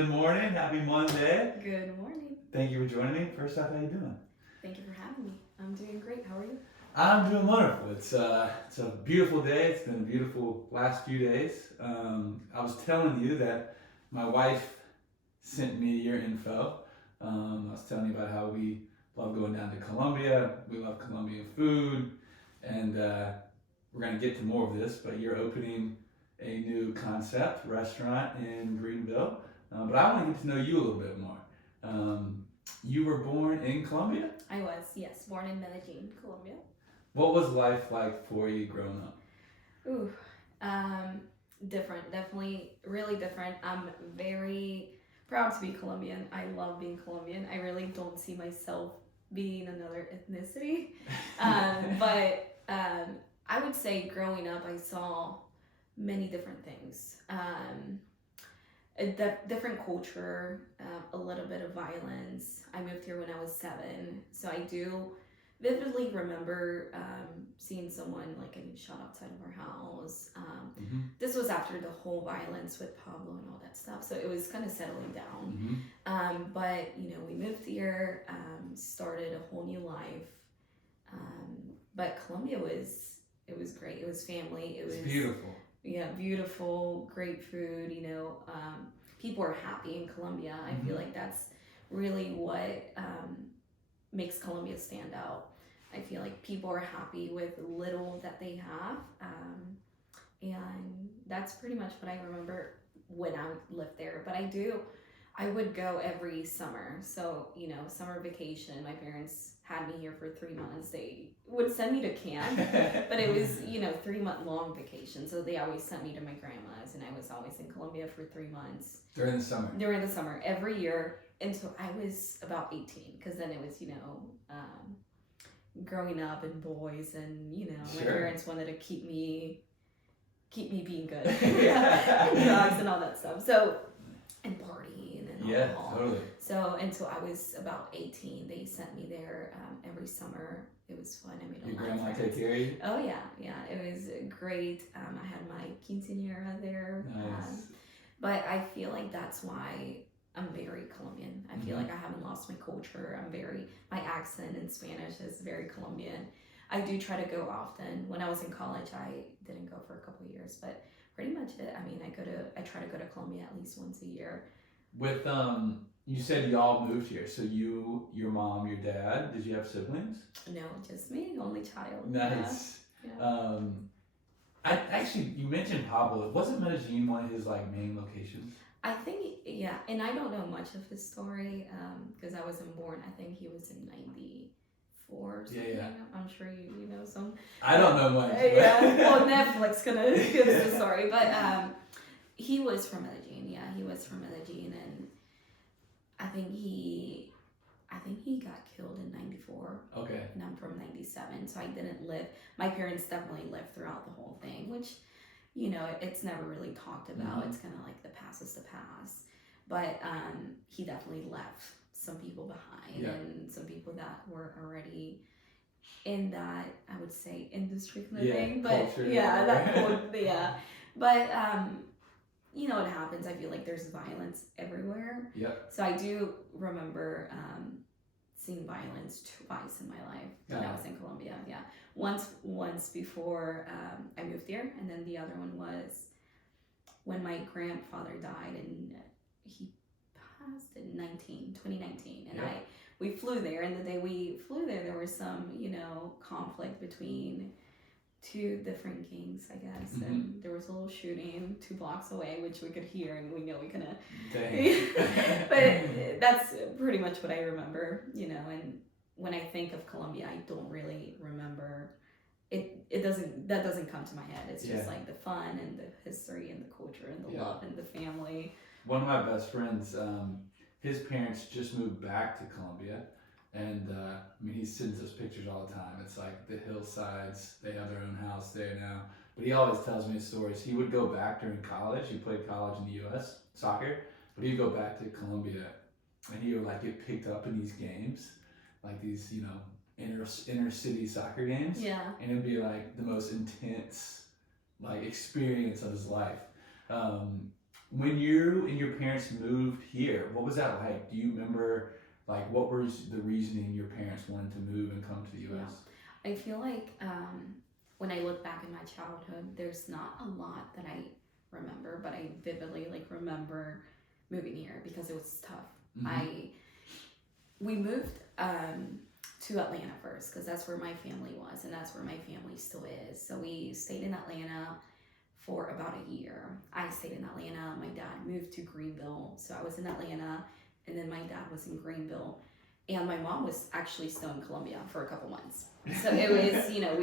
Good morning, happy Monday. Good morning. Thank you for joining me. First off, how you doing? Thank you for having me. I'm doing great. How are you? I'm doing wonderful. It's a beautiful day. It's been a beautiful last few days. I was telling you that my wife sent me your info. I was telling you about how we love going down to Colombia. We love Colombian food, and we're going to get to more of this, but you're opening a new concept restaurant in Greenville. But I want to get to know you a little bit more. You were born in Colombia? I was, yes, born in Medellín, Colombia. What was life like for you growing up? Ooh, different, definitely really different. I'm very proud to be Colombian. I love being Colombian. I really don't see myself being another ethnicity. But I would say growing up, I saw many different things. A different culture, a little bit of violence. I moved here when I was 7, so I do vividly remember seeing someone like getting shot outside of our house. This was after the whole violence with Pablo and all that stuff, so it was kind of settling down. But you know, we moved here, started a whole new life. But Colombia was great. It was family. It was beautiful. Yeah, beautiful, great food. You know, people are happy in Colombia. I feel like that's really what makes Colombia stand out. I feel like people are happy with little that they have, and that's pretty much what I remember when I lived there. But I would go every summer. So, you know, summer vacation, my parents had me here for 3 months. They would send me to camp, but it was, you know, 3-month long vacation. So they always sent me to my grandma's, and I was always in Colombia for 3 months. During the summer? During the summer, every year until I was about 18, because then it was, you know, growing up and boys, and, you know, my parents wanted to keep me being good. And drugs and all that stuff. So, and partying and alcohol. Totally. So until I was about 18, they sent me there every summer. It was fun. I made a lot of friends. Your grandma take care of you? Oh yeah. It was great. I had my quinceañera there. Nice. But I feel like that's why I'm very Colombian. I feel like I haven't lost my culture. My accent in Spanish is very Colombian. I do try to go often. When I was in college, I didn't go for a couple of years, but pretty much it. I mean, I try to go to Colombia at least once a year. With you said y'all moved here, so you, your mom, your dad. Did you have siblings? No, just me, only child. Nice. Yeah. You mentioned Pablo. Wasn't Medellín one of his like main locations? I think, yeah, and I don't know much of his story because I wasn't born. I think he was in 94 or something. Yeah. I'm sure you know some. I don't know much. Yeah, well, Netflix gonna give us the story, but he was from Medellín. Yeah, he was from Medellín, and I think he got killed in 94. Okay. And I'm from 97, so I didn't live. My parents definitely lived throughout the whole thing, which, you know, it's never really talked about. It's kind of like the past is the past. But he definitely left some people behind, and some people that were already in that, I would say, industry kind of thing. But culture, But you know what happens. I feel like there's violence everywhere. Yep. So I do remember seeing violence twice in my life when I was in Colombia. Yeah, once before I moved here, and then the other one was when my grandfather died, and he passed in 2019, and we flew there, and the day we flew there was some, you know, conflict between 2 different gangs, I guess, and there was a little shooting 2 blocks away, which we could hear, and we know we couldn't. But that's pretty much what I remember, you know. And when I think of Colombia, I don't really remember it. That doesn't come to my head. It's just like the fun and the history and the culture and the love and the family. One of my best friends, his parents just moved back to Colombia. And I mean, he sends us pictures all the time. It's like the hillsides. They have their own house there now. But he always tells me stories. He would go back during college. He played college in the U.S. soccer. But he'd go back to Colombia, and he would like get picked up in these games, like these, you know, inner city soccer games. Yeah. And it'd be like the most intense like experience of his life. When you and your parents moved here, what was that like? Do you remember, like, what was the reasoning your parents wanted to move and come to the U.S.? I feel like when I look back in my childhood, there's not a lot that I remember, but I vividly like remember moving here because it was tough. We moved to Atlanta first because that's where my family was and that's where my family still is. So we stayed in Atlanta for about a year. I stayed in Atlanta. My dad moved to Greenville, so I was in Atlanta, and then my dad was in Greenville, and my mom was actually still in Colombia for a couple months. So it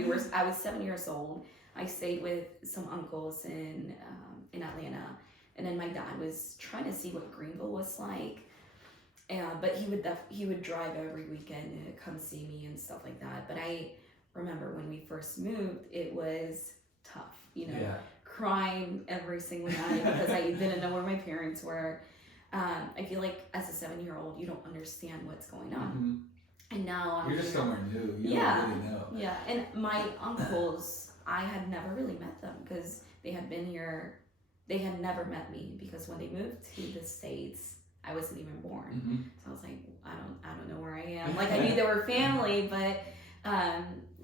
was, I was 7 years old. I stayed with some uncles in Atlanta, and then my dad was trying to see what Greenville was like. But he would drive every weekend and come see me and stuff like that. But I remember when we first moved, it was tough, crying every single night because I didn't know where my parents were. I feel like as a 7-year-old, you don't understand what's going on. And now you're just somewhere new. You don't really know. Yeah, and my uncles, I had never really met them because they had been here. They had never met me because when they moved to the States, I wasn't even born. So I was like, I don't know where I am. Like I knew they were family, but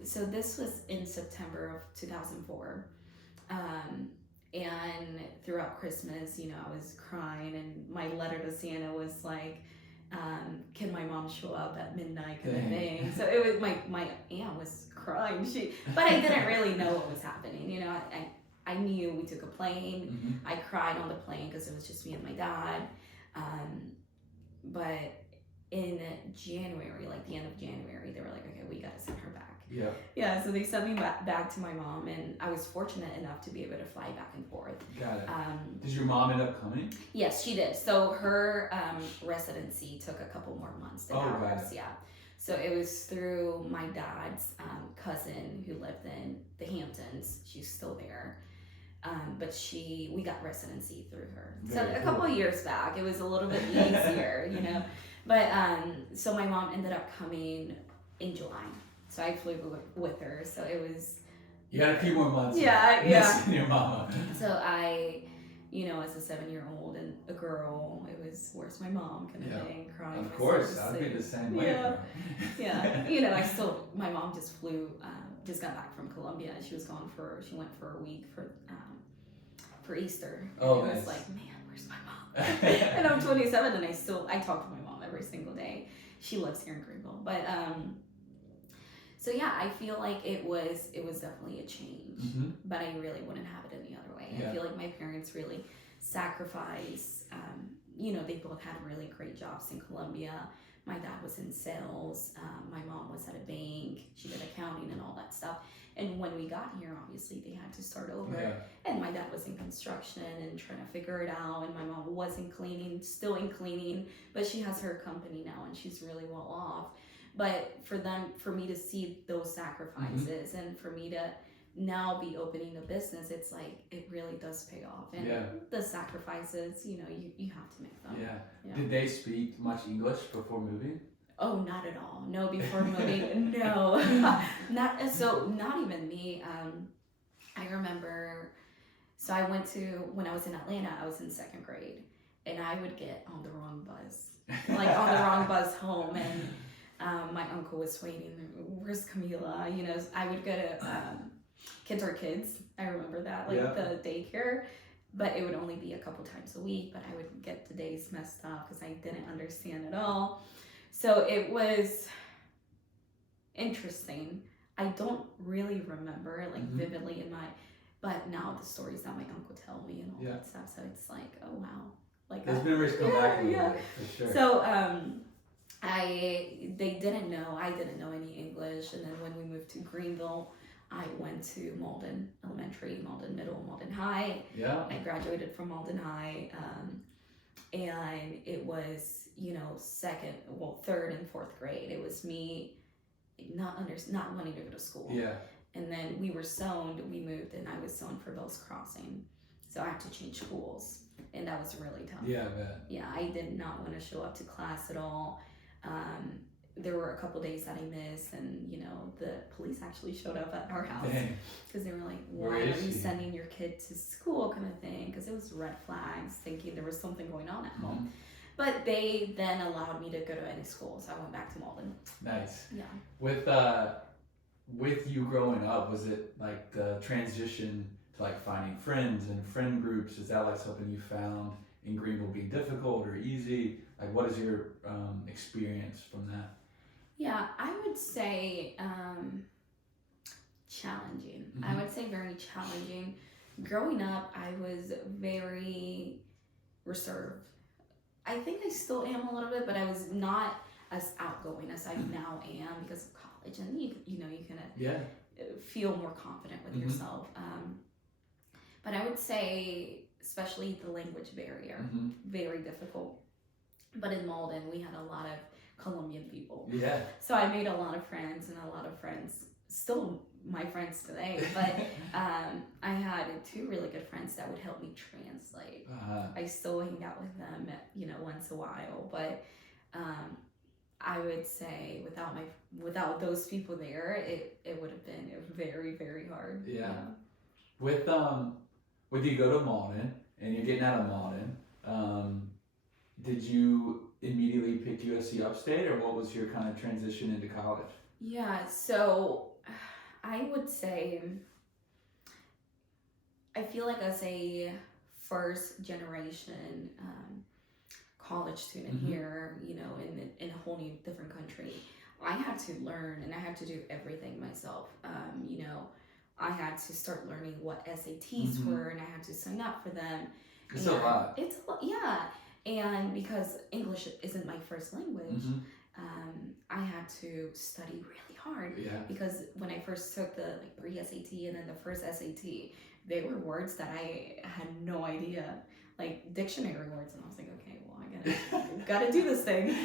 so this was in September of 2004. And throughout Christmas, I was crying, and my letter to Santa was like, can my mom show up at midnight kind of thing. So it was my aunt was crying. But I didn't really know what was happening. I knew we took a plane. I cried on the plane because it was just me and my dad. But in January, like the end of January, they were like, okay, we got to send her back. Yeah, so they sent me back to my mom, and I was fortunate enough to be able to fly back and forth. Got it. Did your mom end up coming? Yes, she did. So her residency took a couple more months than ours. Yeah. So it was through my dad's cousin who lived in the Hamptons. She's still there. But we got residency through her. So a couple of years back, it was a little bit easier, But so my mom ended up coming in July. So I flew with her. So it was. You got a few more months. Yeah. Missing your mama. So I, as a 7-year-old and a girl, it was, where's my mom kind of thing, crying. Of course, I'd be the same way. Yeah. My mom just flew, just got back from Colombia. She went for a week for Easter. And it was like, man, where's my mom? And I'm 27 and I talk to my mom every single day. She lives here in Greenville. But, so yeah, I feel like it was definitely a change, but I really wouldn't have it any other way. I feel like my parents really sacrificed, they both had really great jobs in Colombia. My dad was in sales, my mom was at a bank, she did accounting and all that stuff. And when we got here, obviously they had to start over, and my dad was in construction and trying to figure it out, and my mom was still in cleaning, but she has her company now and she's really well off. But for me to see those sacrifices and for me to now be opening a business, it's like, it really does pay off. And the sacrifices, you have to make them. Yeah. Did they speak much English before moving? Oh, not at all. No, before moving, no. Not even me. I remember, so when I was in Atlanta, I was in 2nd grade, and I would get on the wrong bus, home, and my uncle was waiting. Where's Camila? I would go to Kids Are Kids. I remember that, the daycare, but it would only be a couple times a week. But I would get the days messed up because I didn't understand at all. So it was interesting. I don't really remember vividly but now the stories that my uncle tell me and all that stuff. So it's like, oh wow, those memories come back a little bit, for sure. So they didn't know. I didn't know any English, and then when we moved to Greenville, I went to Malden Elementary, Malden Middle, Malden High. Yeah. I graduated from Malden High, and it was 3rd and 4th grade. It was me not wanting to go to school. Yeah. And then we moved, and I was zoned for Bell's Crossing, so I had to change schools, and that was really tough. Yeah, I bet. Yeah, I did not want to show up to class at all. there were a couple days that I missed, and the police actually showed up at our house because they were like, "Why are you sending your kid to school?" kind of thing, because it was red flags, thinking there was something going on at home. But they then allowed me to go to any school, so I went back to Malden. Nice. Yeah. With you growing up, was it like the transition to like finding friends and friend groups? Is that like something you found in Greenville being difficult or easy? Like, what is your experience from that? Yeah, I would say challenging. I would say very challenging. Growing up, I was very reserved. I think I still am a little bit, but I was not as outgoing as I now am because of college, and you kind of feel more confident with yourself. But I would say, especially the language barrier, very difficult. But in Malden, we had a lot of Colombian people. Yeah. So I made a lot of friends, and a lot of friends, still my friends today. But I had 2 really good friends that would help me translate. I still hang out with them, once a while. But I would say without those people there, it would have been very, very hard. Yeah. With you go to Malden and you're getting out of Malden, did you immediately pick USC Upstate, or what was your kind of transition into college? Yeah, so I would say I feel like as a first generation college student here, in a whole new different country, I had to learn and I had to do everything myself. I had to start learning what SATs were, and I had to sign up for them. It's a lot. It's a lot, yeah. And because English isn't my first language, I had to study really hard. Yeah. Because when I first took the pre-SAT and then the first SAT, they were words that I had no idea, like dictionary words, and I was like, okay, well, I gotta do this thing.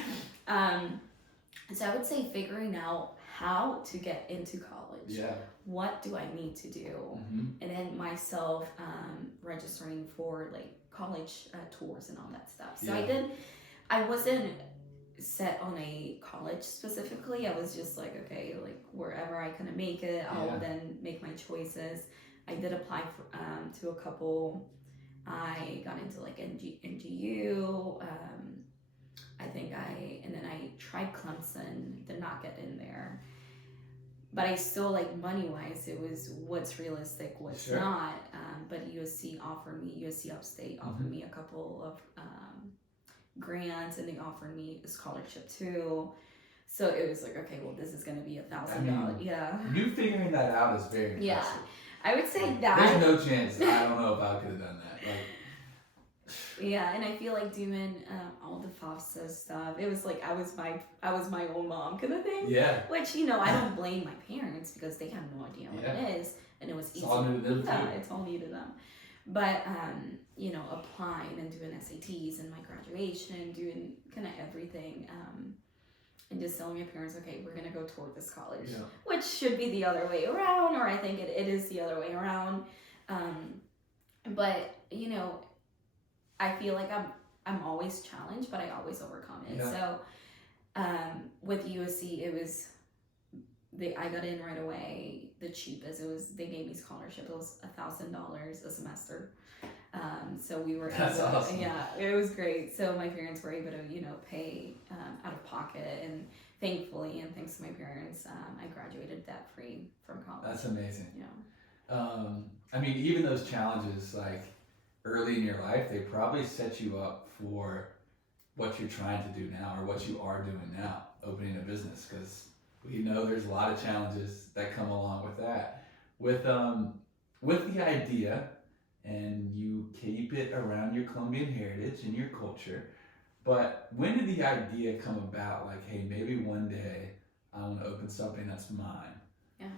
So I would say figuring out how to get into college. Yeah. What do I need to do? And then myself registering for college tours and all that stuff. So I wasn't set on a college specifically. I was just like, okay, wherever I kind of make it, I'll then make my choices. I did apply for, to a couple. I got into NGU. And then I tried Clemson, did not get in there. But I still, money-wise, it was what's realistic, what's not. But USC Upstate offered me a couple of grants, and they offered me a scholarship too. So it was like, okay, well, this is going to be $1,000. You figuring that out is very impressive. Yeah, I would say that. There's no chance. I don't know if I could have done that. Yeah, and I feel like doing all the FAFSA stuff, it was like I was my own mom kind of thing. Yeah. Which, I don't blame my parents because they have no idea what it is, and it was easy. It's all new to them too. It's all new to them. But applying and doing SATs and my graduation, doing kind of everything, and just telling my parents, okay, we're gonna go toward this college, which should be the other way around, or I think it is the other way around. But I feel like I'm always challenged, but I always overcome it. Yeah. So with USC, it was I got in right away. The cheapest they gave me scholarship. It was $1,000 a semester. So we were awesome. Yeah, it was great. So my parents were able to pay out of pocket, and thankfully, and thanks to my parents, I graduated debt free from college. That's amazing. I mean, even those challenges, early in your life, they probably set you up for what you're trying to do now, or what you are doing now, opening a business, because we know there's a lot of challenges that come along with that. With the idea, and you keep it around your Colombian heritage and your culture, but when did the idea come about? Hey, maybe one day I want to open something that's mine. Yeah,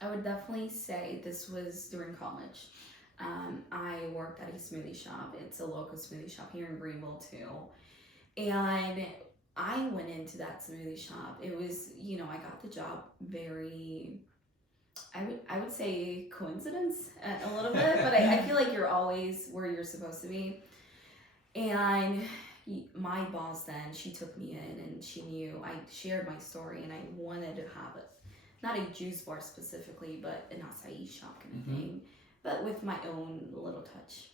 I would definitely say this was during college. I worked at a smoothie shop. It's a local smoothie shop here in Greenville too. And I went into that smoothie shop. It was, I got the job very, I would say coincidence a little bit, but I feel like you're always where you're supposed to be. And, my boss then, she took me in and she knew I shared my story and I wanted to have it, not a juice bar specifically, but an açaí shop kind of thing, but with my own little touch.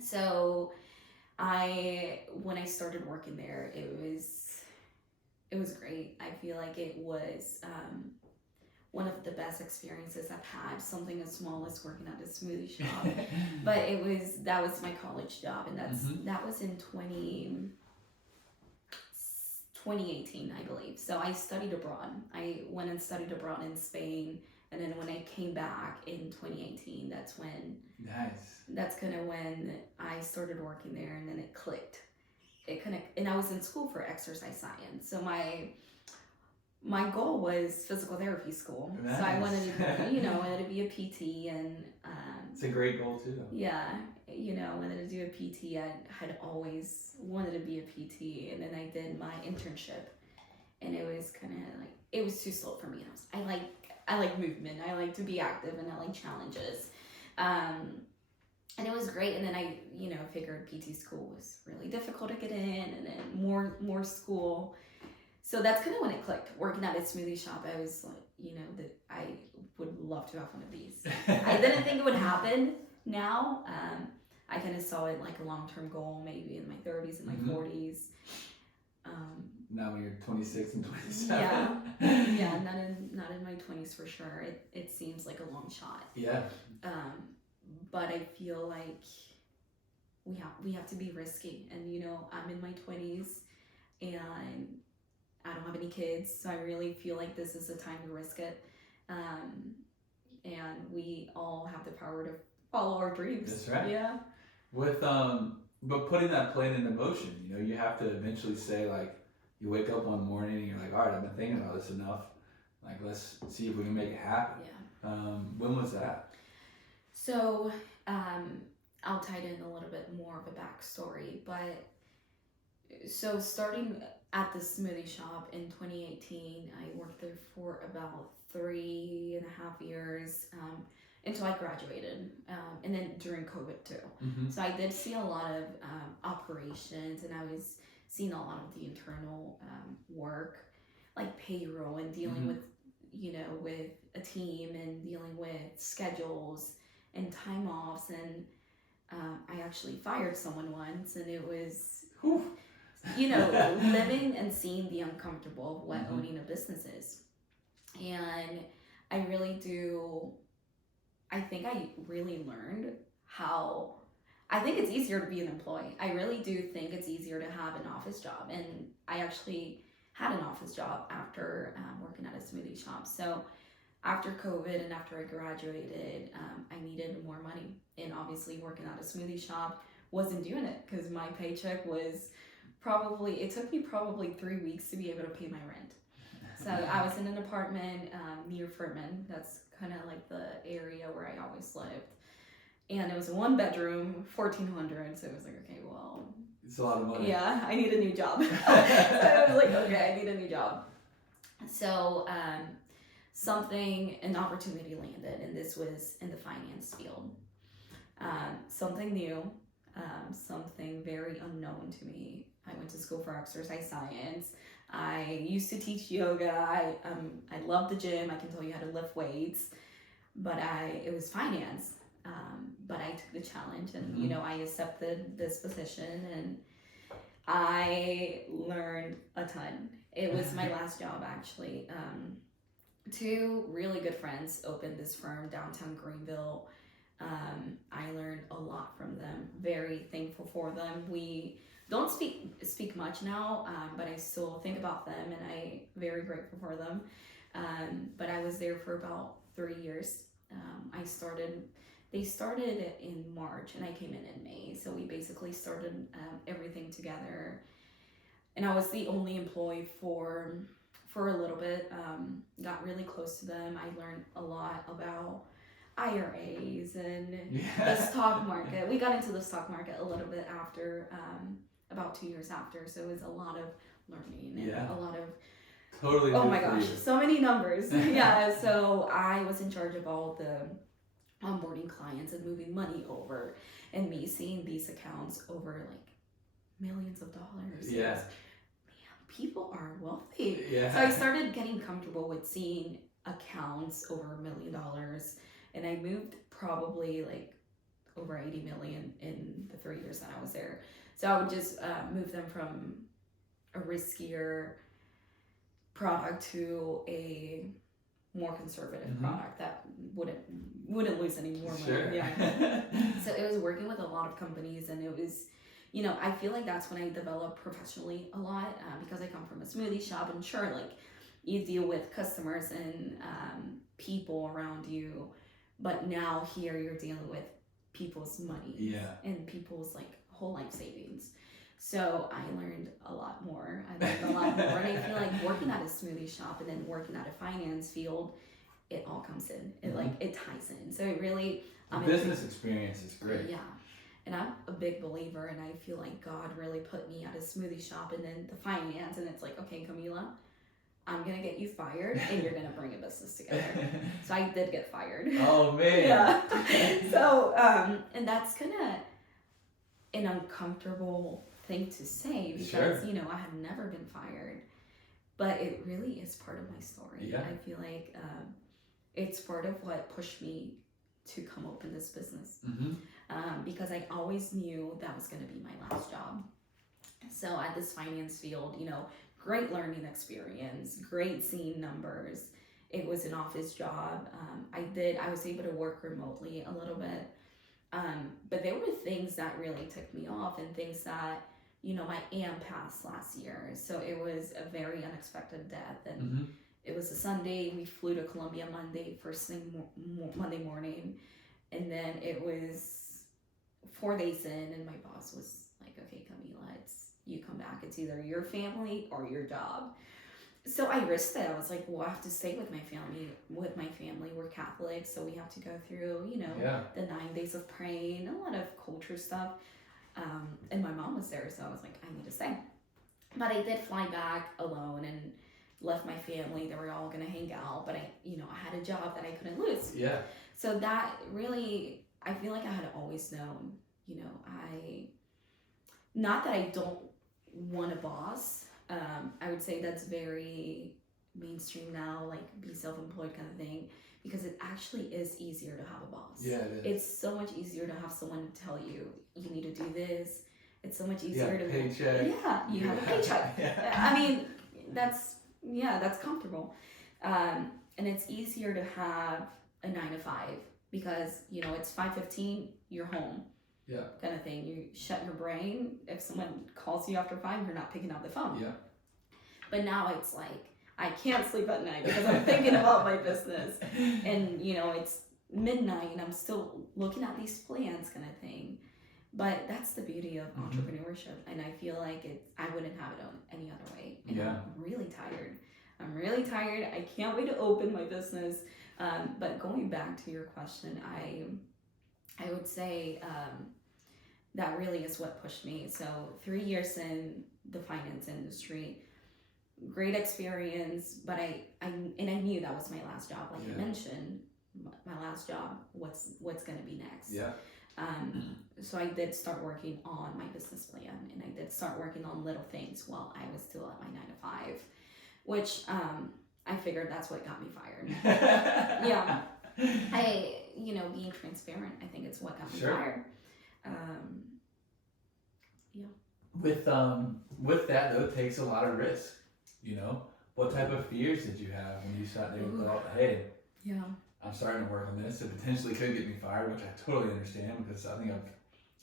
So when I started working there, it was great. I feel like it was one of the best experiences I've had. Something as small as working at a smoothie shop, but that was my college job, and that was in 2018, I believe. So I studied abroad. I went and studied abroad in Spain, and then when I came back in 2018, that's when that's kind of when I started working there, and then it clicked. And I was in school for exercise science, so my goal was physical therapy school. Nice. So I wanted to, I wanted to be a PT, and it's a great goal too. Yeah, I wanted to do a PT. I had always wanted to be a PT, and then I did my internship, and it was kind of like it was too slow for me. I like movement. I like to be active, and I like challenges. And it was great. And then I, figured PT school was really difficult to get in, and then more school. So that's kind of when it clicked. Working at a smoothie shop, I was like, that I would love to have one of these. I didn't think it would happen now. I kind of saw it like a long-term goal, maybe in my 30s and my 40s. Now when you're 26 and 27. Yeah, not in my 20s for sure. It seems like a long shot. Yeah. But I feel like we have to be risky, and I'm in my 20s, and I don't have any kids, so I really feel like this is the time to risk it. And we all have the power to follow our dreams. That's right. Yeah. But putting that plan into motion, you have to eventually say, like, you wake up one morning and you're like, all right, I've been thinking about this enough. Like, let's see if we can make it happen. Yeah. When was that? So, I'll tie it in a little bit more of a backstory, but so starting at the smoothie shop in 2018, I worked there for about 3.5 years until I graduated, and then during COVID too. So I did see a lot of operations, and I was seeing a lot of the internal work, like payroll and dealing with, with a team and dealing with schedules and time offs, and I actually fired someone once, and it was, living and seeing the uncomfortable of what owning a business is. And I think I really learned how, I think it's easier to be an employee. I really do think it's easier to have an office job, and I actually had an office job after working at a smoothie shop. So after COVID and after I graduated, I needed more money, and obviously working at a smoothie shop wasn't doing it, because my paycheck was it took me probably 3 weeks to be able to pay my rent. So I was in an apartment near Furman. That's kind of like the area where I always lived. And it was a 1-bedroom, $1,400. So it was like, okay, well, it's a lot of money. Yeah, I need a new job. So I was like, okay, I need a new job. So an opportunity landed, and this was in the finance field. Something new, something very unknown to me. I went to school for exercise science. I used to teach yoga. I loved the gym. I can tell you how to lift weights, but it was finance. But I took the challenge, and I accepted this position, and I learned a ton. It was my last job, actually. 2 really good friends opened this firm downtown Greenville. I learned a lot from them. Very thankful for them. We don't speak much now, but I still think about them, and I'm very grateful for them. But I was there for about 3 years. They started in March, and I came in May. So we basically started everything together, and I was the only employee for a little bit. Got really close to them. I learned a lot about IRAs and the stock market. We got into the stock market a little bit after, about 2 years after. So it was a lot of learning and a lot of totally. Oh my gosh, so many numbers. Yeah. So I was in charge of all the onboarding clients and moving money over, and me seeing these accounts over like millions of dollars. Yeah. People are wealthy. Yeah. So I started getting comfortable with seeing accounts over $1 million, and I moved probably like over 80 million in the 3 years that I was there. So I would just move them from a riskier product to a more conservative product that wouldn't lose any more money. Sure. Yeah. So it was working with a lot of companies, and it was, you know, I feel like that's when I developed professionally a lot, because I come from a smoothie shop, and sure, like you deal with customers and people around you, but now here you're dealing with people's money and people's like whole life savings. So I learned a lot more. And I feel like working at a smoothie shop and then working at a finance field, it all comes in. It like it ties in. So it really business experience is great. Yeah. And I'm a big believer, and I feel like God really put me at a smoothie shop and then the finance, and it's like, okay, Camila, I'm gonna get you fired and you're gonna bring a business together. So I did get fired. Oh man. Yeah. So and that's kinda an uncomfortable thing to say, because you know, I have never been fired, but it really is part of my story. Yeah. I feel like it's part of what pushed me to come open this business, because I always knew that was going to be my last job. So at this finance field, you know, great learning experience, great seeing numbers. It was an office job. I was able to work remotely a little bit. But there were things that really ticked me off, and things that, you know, my aunt passed last year. So it was a very unexpected death. And it was a Sunday. We flew to Colombia Monday, first thing Monday morning. And then it was 4 days in, and my boss was like, okay, Camila, you come back. It's either your family or your job. So I risked it. I was like, well, I have to stay with my family. We're Catholic, so we have to go through, you know, the 9 days of praying, a lot of culture stuff. And my mom was there, so I was like, I need to stay. But I did fly back alone and left my family. They were all gonna hang out, but I had a job that I couldn't lose. Yeah. So that really, I feel like I had always known, you know, not that I don't want a boss. I would say that's very mainstream now, like be self-employed kind of thing, because it actually is easier to have a boss. Yeah, it is. It's so much easier to have someone tell you, you need to do this. It's so much easier to paycheck. Yeah, you have a paycheck. I mean, that's comfortable. And it's easier to have a 9 to 5, because, you know, it's 5:15, you're home. Yeah. Kind of thing. You shut your brain. If someone calls you after 5, you're not picking up the phone. Yeah. But now it's like, I can't sleep at night because I'm thinking about my business. And, you know, it's midnight and I'm still looking at these plans kind of thing. But that's the beauty of entrepreneurship. And I feel like I wouldn't have it on any other way. And I'm really tired. I can't wait to open my business. But going back to your question, I would say that really is what pushed me. So 3 years in the finance industry, great experience, but I knew that was my last job. Like I mentioned, my last job, what's going to be next? Yeah. So I did start working on my business plan, and I did start working on little things while I was still at my 9 to 5, which I figured that's what got me fired. Yeah. Being transparent, I think it's what got me fired. With that though, it takes a lot of risk. You know, what type of fears did you have when you sat there and thought, hey, I'm starting to work on this, it potentially could get me fired, which I totally understand, because I think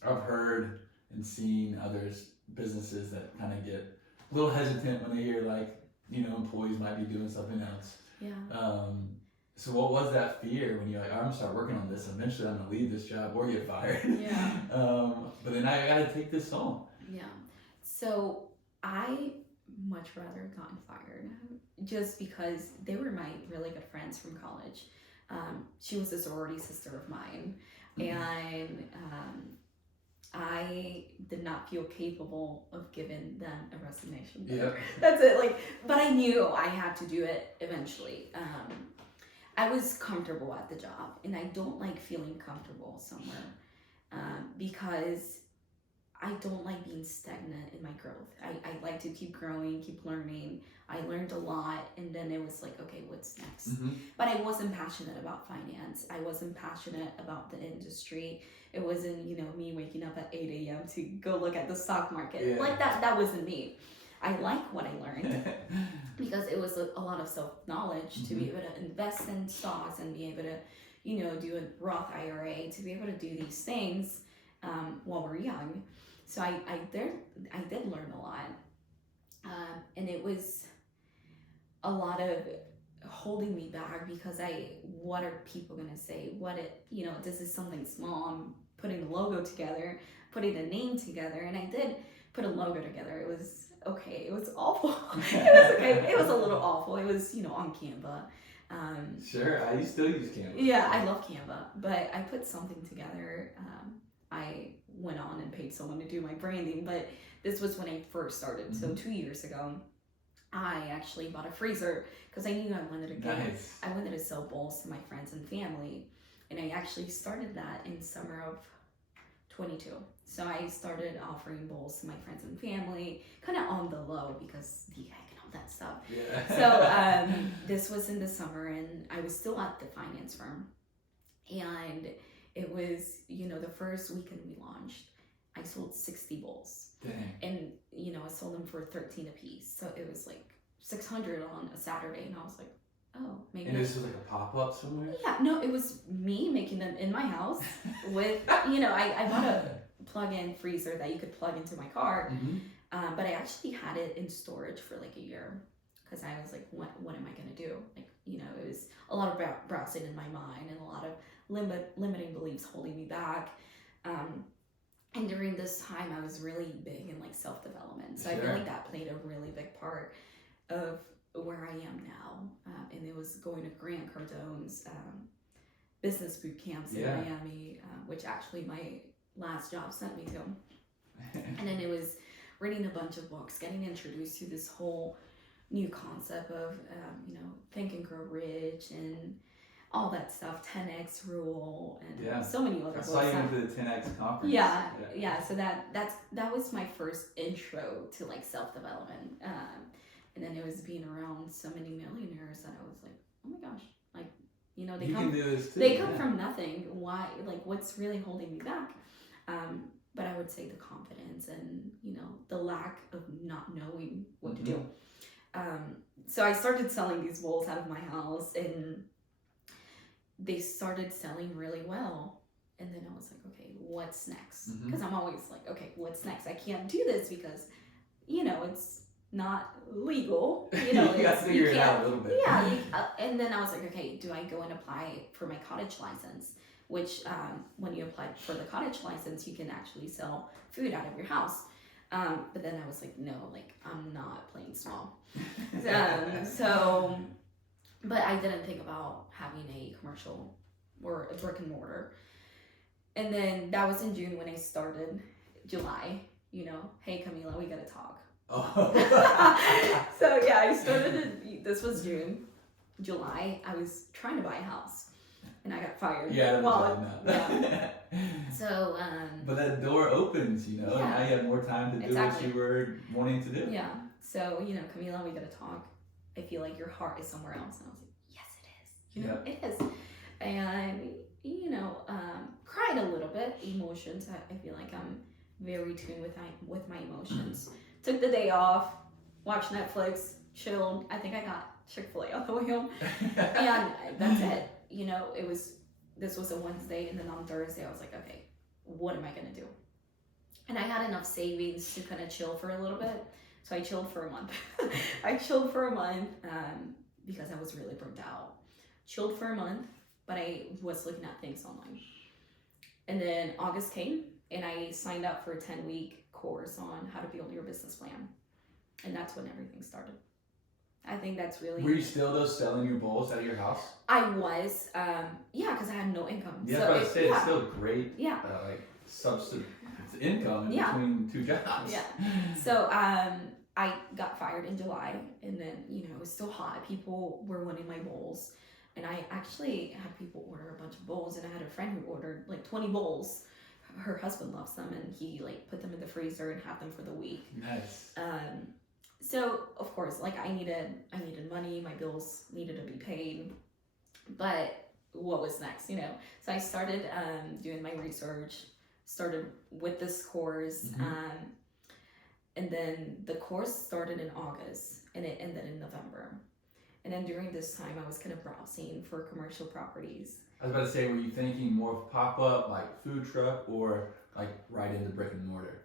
I've heard and seen others, businesses that kind of get a little hesitant when they hear, like, you know, employees might be doing something else. Yeah. So what was that fear when you're like, I'm gonna start working on this, eventually I'm gonna leave this job or get fired? Yeah. But then I gotta take this home. Yeah. So I much rather gotten fired, just because they were my really good friends from college. She was a sorority sister of mine, and I did not feel capable of giving them a resignation. Yeah. That's it. But I knew I had to do it eventually. I was comfortable at the job, and I don't like feeling comfortable somewhere, because I don't like being stagnant in my growth. I like to keep growing, keep learning. I learned a lot, and then it was like, okay, what's next? But I wasn't passionate about finance. I wasn't passionate about the industry. It wasn't, me waking up at 8 a.m. to go look at the stock market. Yeah. Like that wasn't me. I like what I learned because it was a lot of self-knowledge to be able to invest in stocks and be able to, do a Roth IRA, to be able to do these things while we're young. So I did learn a lot. And it was a lot of holding me back because what are people going to say? This is something small. I'm putting a logo together, putting a name together, and I did put a logo together. It was okay. It was awful. It was okay. It was a little awful. It was, on Canva. Sure, I still use Canva. Yeah, I love Canva, but I put something together. I went on and paid someone to do my branding, but this was when I first started. So 2 years ago, I actually bought a freezer because I knew I wanted to sell bowls to my friends and family, and I actually started that in summer of 22. So I started offering bowls to my friends and family, kind of on the low because the heck and all that stuff. Yeah. So this was in the summer, and I was still at the finance firm, and it was, the first weekend we launched, I sold 60 bowls. Dang. And, I sold them for 13 a piece. So it was like 600 on a Saturday. And I was like, oh, maybe. And this was like a pop-up somewhere? Yeah, no, it was me making them in my house with, I bought a plug-in freezer that you could plug into my car. But I actually had it in storage for like a year because I was like, what am I going to do? Like, it was a lot of browsing in my mind and a lot of limiting beliefs holding me back. And during this time, I was really big in like self-development. So I feel like that played a really big part of where I am now. And it was going to Grant Cardone's business boot camps in Miami, which actually my last job sent me to. And then it was reading a bunch of books, getting introduced to this whole new concept of, Think and Grow Rich and all that stuff, 10X rule, and so many other books. I saw you went to the 10X conference. Yeah. So that was my first intro to like self-development. And then it was being around so many millionaires that I was like, oh my gosh, like, they can do this too. They come from nothing. Why? Like, what's really holding me back? But I would say the confidence and, the lack of not knowing what to do. So I started selling these bowls out of my house, and they started selling really well. And then I was like, okay, what's next? Because I'm always like, okay, what's next? I can't do this because, it's not legal. You got to figure it out a little bit. Yeah. And then I was like, okay, do I go and apply for my cottage license? Which when you apply for the cottage license, you can actually sell food out of your house. But then I was like, no, like I'm not playing small. But I didn't think about having a commercial or a brick and mortar. And then that was in June when I started. July, hey Camila, we gotta talk. Oh. So yeah, I started, this was June. July, I was trying to buy a house and I got fired. Yeah. So, but that door opens, and now you have more time to do what you were wanting to do. Yeah. So, Camila, we gotta talk. I feel like your heart is somewhere else. And I was like, yes, it is. It is. And, cried a little bit. Emotions. I feel like I'm very tuned with my emotions. Took the day off, watched Netflix, chilled. I think I got Chick-fil-A on the way home. And that's it. This was a Wednesday, and then on Thursday I was like, okay, what am I gonna do? And I had enough savings to kind of chill for a little bit. So I chilled for a month. Because I was really burnt out. Chilled for a month, but I was looking at things online. And then August came, and I signed up for a 10-week course on how to build your business plan. And that's when everything started. I think that's really... Were you still selling your bowls out of your house? I was, because I had no income. Yeah, so it's still great, substitute income in between two jobs. Yeah. So I got fired in July, and then it was still hot. People were wanting my bowls, and I actually had people order a bunch of bowls, and I had a friend who ordered like 20 bowls. her husband loves them, and he like put them in the freezer and have them for the week. Nice. So of course, like I needed money, my bills needed to be paid, but what was next, you know? So I started doing my research, started with this course, and then the course started in August and it ended in November. And then during this time, I was kind of browsing for commercial properties. I was about to say, were you thinking more of pop-up, like food truck, or like right into brick and mortar?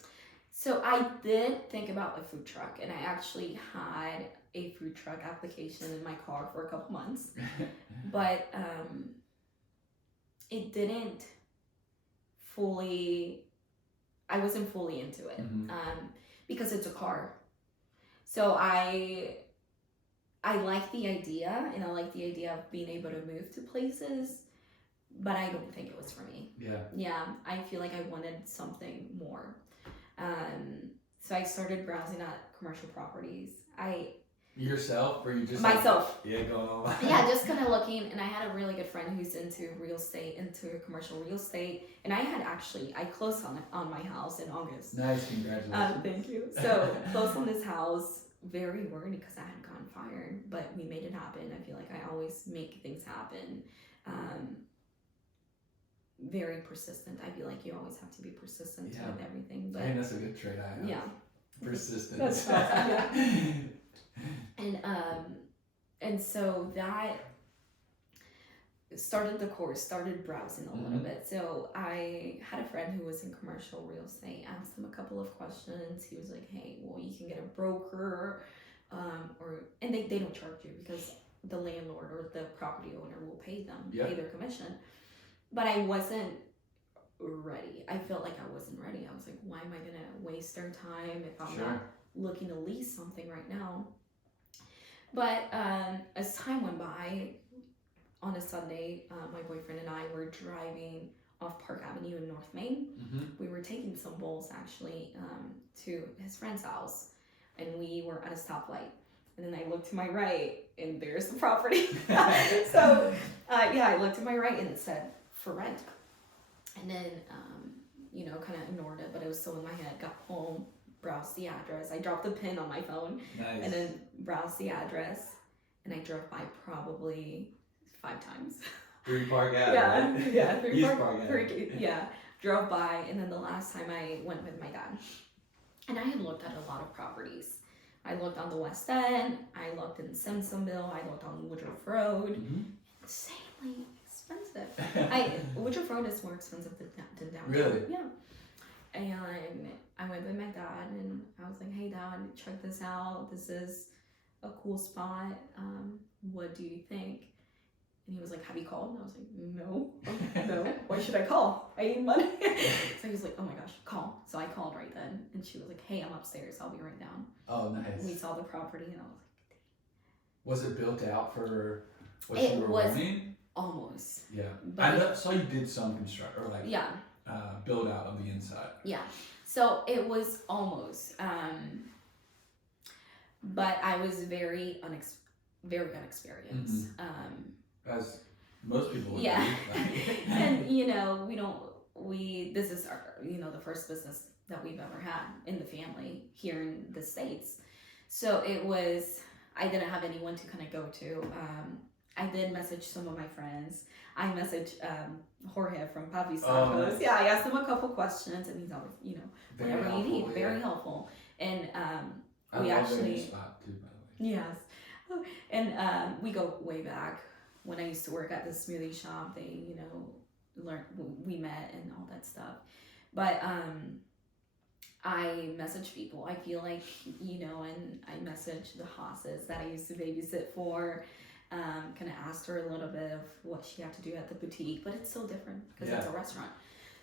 So I did think about a food truck, and I actually had a food truck application in my car for a couple months, but it didn't I wasn't fully into it, because it's a car. So I like the idea, and I like the idea of being able to move to places, but I don't think it was for me. Yeah, I feel like I wanted something more. So I started browsing at commercial properties. Yourself, or you just myself? Like, going online. Yeah, just kind of looking, and I had a really good friend who's into real estate, into commercial real estate, and I closed on my house in August. Nice, congratulations. Thank you. So closed on this house, very worried because I had gotten fired, but we made it happen. I feel like I always make things happen. Very persistent. I feel like you always have to be persistent with everything. But I think that's a good trait I have. Yeah. Persistence. That's awesome. Yeah. And so that started the course, started browsing a little bit. So I had a friend who was in commercial real estate, asked him a couple of questions. He was like, hey, well, you can get a broker, and they don't charge you because the landlord or the property owner will pay them, pay their commission. But I wasn't ready. I felt like I wasn't ready. I was like, why am I going to waste their time if I'm not looking to lease something right now? But as time went by, on a Sunday, my boyfriend and I were driving off Park Avenue in North Main. We were taking some bowls actually to his friend's house, and we were at a stoplight. And then I looked to my right, and there's the property. So I looked to my right, and it said for rent. And then kind of ignored it, but it was still in my head. Got home, browsed the address. I dropped the pin on my phone. Nice. And then browsed the address, and I drove by probably 5 times. 3 Park Ave. Yeah, 3 East Park Ave. Yeah, drove by, and then the last time I went with my dad, and I had looked at a lot of properties. I looked on the West End. I looked in Simpsonville. I looked on Woodruff Road. Insanely expensive. Woodruff Road is more expensive than downtown. Really? Yeah. And I went with my dad, and I was like, hey dad, check this out. This is a cool spot. What do you think? And he was like, have you called? And I was like, no. Why should I call? I need money. So he was like, oh my gosh, call. So I called right then, and she was like, hey, I'm upstairs. I'll be right down. Oh, nice. We saw the property, and I was like, was it built out for what it you were was wanting? Almost. Yeah. But I saw you did some construct, or like build out of the inside. Yeah. So it was almost, but I was very unexperienced. As most people would Yeah. be. And this is our, the first business that we've ever had in the family here in the States. So I didn't have anyone to kind of go to. I did message some of my friends. I messaged Jorge from Papi Sacos. Nice. Yeah, I asked him a couple questions, and he's always, Very whatever you helpful, need, very helpful. And I we love actually, their spot too, by the way. yes, and we go way back. When I used to work at the smoothie shop, they, we met and all that stuff. But I message people. I feel like, and I message the Haas's that I used to babysit for. Kind of asked her a little bit of what she had to do at the boutique, but it's so different because it's a restaurant.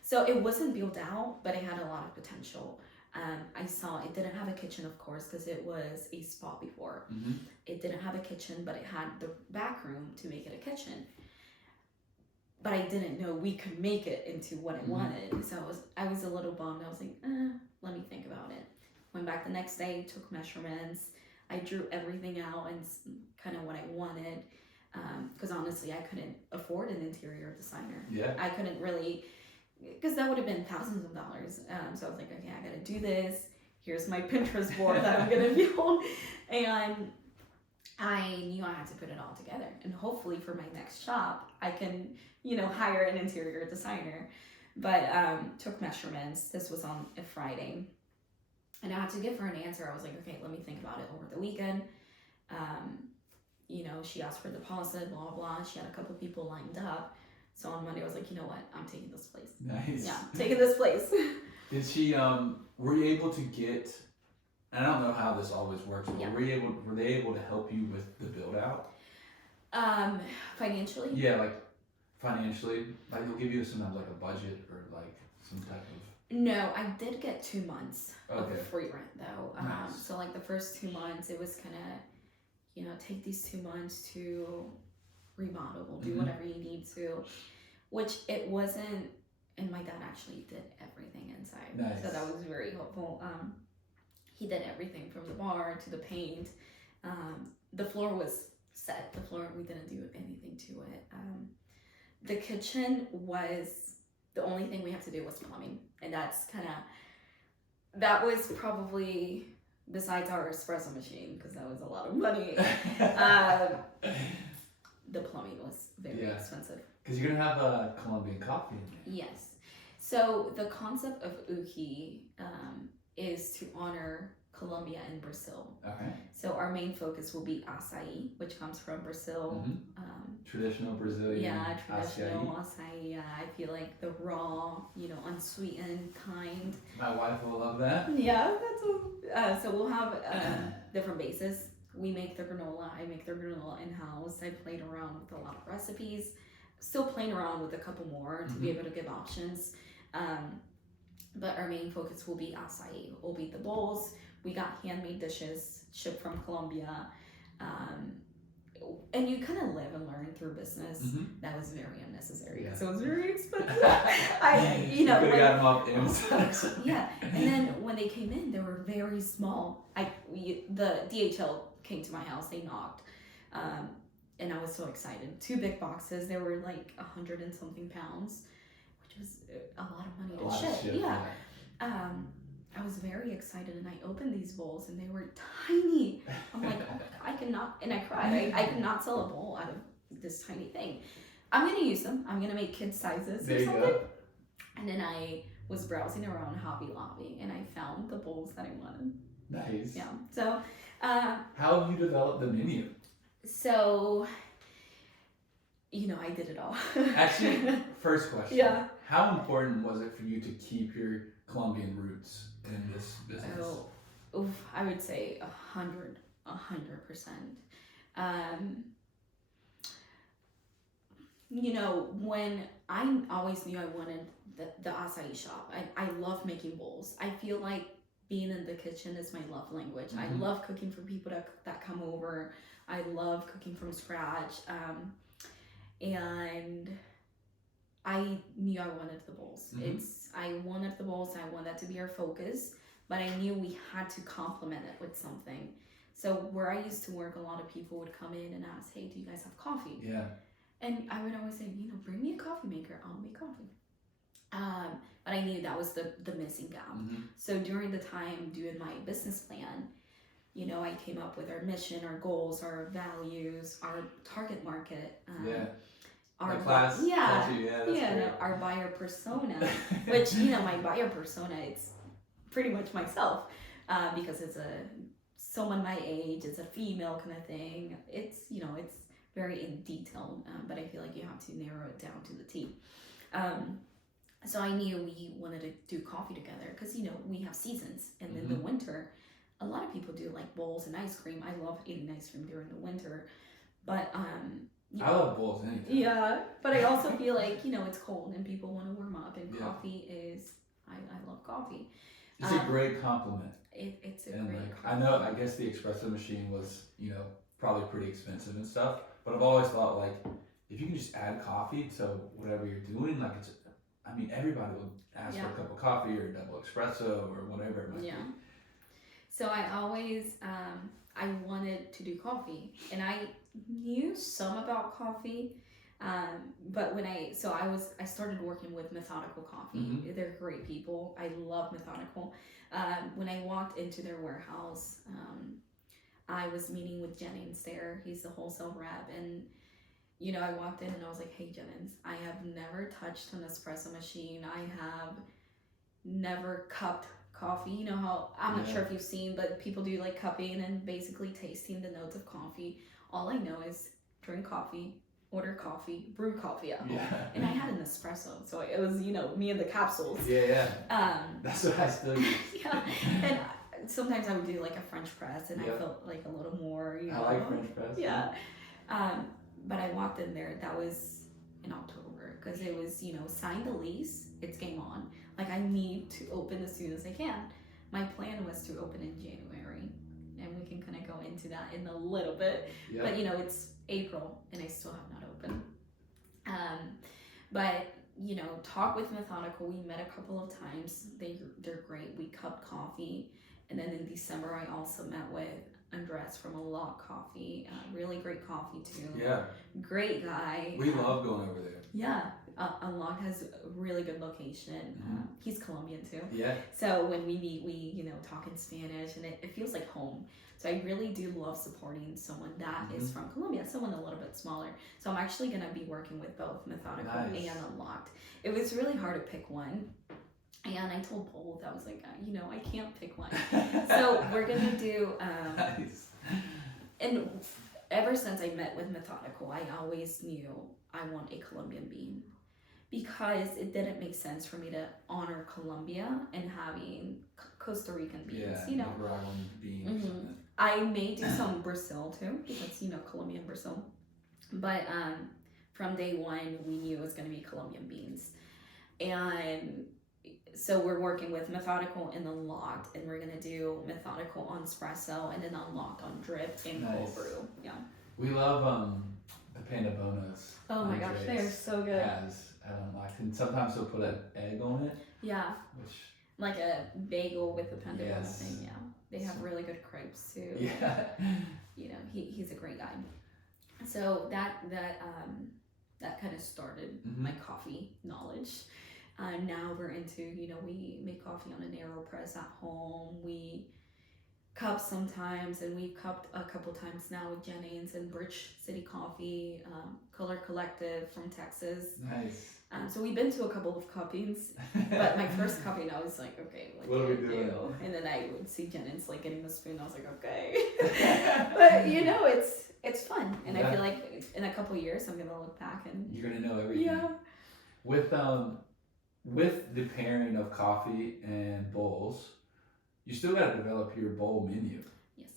So it wasn't built out, but it had a lot of potential. I saw it didn't have a kitchen, of course, because it was a spa before. It didn't have a kitchen, but it had the back room to make it a kitchen. But I didn't know we could make it into what I wanted. So I was a little bummed. I was like, let me think about it. Went back the next day, took measurements. I drew everything out and kind of what I wanted. Because honestly, I couldn't afford an interior designer. Yeah. I couldn't really because that would have been thousands of dollars. So I was like, okay, I gotta do this. Here's my Pinterest board that I'm gonna build, and I knew I had to put it all together. And hopefully for my next shop, I can, hire an interior designer. But took measurements. This was on a Friday, and I had to give her an answer. I was like, okay, let me think about it over the weekend. She asked for the deposit, blah, blah. She had a couple people lined up. So on Monday, I was like, you know what? I'm taking this place. Nice. Yeah, taking this place. Did she, were you able to get, and I don't know how this always works, but Yeah. were they able to help you with the build out? Financially? Yeah, like financially, like they'll give you sometimes like a budget or like some type of. No, I did get 2 months Okay. of free rent though. Nice. So like the first 2 months, it was kind of, take these 2 months to remodel, do whatever you need to, which it wasn't. And my dad actually did everything inside. Nice. So that was very helpful. He did everything from the bar to the paint. The floor was set. The floor, we didn't do anything to it. The kitchen was, the only thing we had to do was plumbing. And that was probably, besides our espresso machine, because that was a lot of money, the plumbing was very expensive. Because you're going to have a Colombian coffee in there. Yes. So the concept of UKI is to honor Colombia and Brazil. Okay. So our main focus will be açaí, which comes from Brazil. Traditional Brazilian. Yeah, traditional açaí. I feel like the raw, unsweetened kind. My wife will love that. Yeah, that's so we'll have different bases. We make the granola. I make the granola in-house. I played around with a lot of recipes. Still playing around with a couple more to be able to give options. But our main focus will be açaí. Will be the bowls. We got handmade dishes shipped from Colombia. And you kind of live and learn through business. That was very unnecessary. Yeah. So it was very expensive. You could have got them up inside. Yeah, and then when they came in, they were very small. The DHL came to my house. They knocked, and I was so excited. 2 big boxes. They were like 100 and something pounds, which was a lot of money to ship. Yeah. I was very excited, and I opened these bowls, and they were tiny. I'm like, oh my God, I cannot, and I cried. I cannot sell a bowl out of this tiny thing. I'm gonna use them. I'm gonna make kid sizes or something. Go. And then I was browsing around Hobby Lobby, and I found the bowls that I wanted. Nice. Yeah. So. How have you developed the menu? So. I did it all. Actually, first question. Yeah. How important was it for you to keep your Colombian roots in this business? I would say 100%. When I always knew I wanted the açaí shop. I love making bowls. I feel like being in the kitchen is my love language. I love cooking for people that come over. I love cooking from scratch. And I knew I wanted the bowls. I wanted the bowls. I wanted that to be our focus, but I knew we had to complement it with something. So where I used to work, a lot of people would come in and ask, "Hey, do you guys have coffee?" Yeah. And I would always say, bring me a coffee maker. I'll make coffee. But I knew that was the missing gap. So during the time doing my business plan, I came up with our mission, our goals, our values, our target market. Our class, our buyer persona, which my buyer persona, it's pretty much myself, because it's someone my age, it's a female kind of thing. It's it's very in detail, but I feel like you have to narrow it down to the T. So I knew we wanted to do coffee together because we have seasons, and in the winter, a lot of people do like bowls and ice cream. I love eating ice cream during the winter, but I love bowls anytime. Yeah, but I also feel like it's cold and people want to warm up, and coffee is I love coffee. It's a great compliment. It's a and great like, compliment. I know, I guess the espresso machine was probably pretty expensive and stuff, but I've always thought like if you can just add coffee to whatever you're doing, like everybody would ask for a cup of coffee or a double espresso or whatever it might be. So I always I wanted to do coffee, and I knew some about coffee. But I started working with Methodical Coffee. They're great people. I love Methodical. When I walked into their warehouse, I was meeting with Jennings there. He's the wholesale rep, and I walked in and I was like, "Hey, Jennings, I have never touched an espresso machine. I have never cupped coffee. You know how, I'm not sure if you've seen, but people do like cupping and basically tasting the notes of coffee. All I know is drink coffee, order coffee, brew coffee at home." And I had an espresso, so it was me and the capsules. That's what I still use. And sometimes I would do like a French press, and I felt like a little more. I like French press. But I walked in there. That was in October, because it was sign the lease. It's game on. Like, I need to open as soon as I can. My plan was to open in January, and we can kind of go into that in a little bit. But it's April and I still have not opened. But talk with Methodical. We met a couple of times. They're great. We cupped coffee, and then in December I also met with Andres from Unlock Coffee. Really great coffee too. Great guy. We love going over there. Unlock has a really good location. He's Colombian too. Yeah. So when we meet, we talk in Spanish, and it feels like home. So I really do love supporting someone that is from Colombia, someone a little bit smaller. So I'm actually going to be working with both Methodical and Unlocked. It was really hard to pick one. And I told both, I was like, I can't pick one. So we're going to do, and ever since I met with Methodical, I always knew I want a Colombian bean, because it didn't make sense for me to honor Colombia and having Costa Rican beans, Nicaraguan beans. I may do some Brazil too, because Colombian Brazil. But from day one, we knew it was going to be Colombian beans. And so we're working with Methodical and Unlocked, and we're going to do Methodical on espresso and then Unlocked on drip and cold brew. We love the Panda Bonos. Oh my gosh, they're so good. Has at Unlocked, and sometimes they'll put an egg on it. Which, like a bagel with the Panda Bono thing. They have really good crepes too. He's a great guy. So that kind of started my coffee knowledge. Now we're into, we make coffee on an AeroPress at home. We cup sometimes, and we've cupped a couple times now with Jennings and Bridge City Coffee, Color Collective from Texas. Nice. So we've been to a couple of cuppings, but my first cupping, I was like, okay, what do we do? And then I would see Jennings like getting the spoon. I was like, okay. But it's fun, and I feel like in a couple years I'm gonna look back and you're gonna know everything. With the pairing of coffee and bowls, you still got to develop your bowl menu. Yes.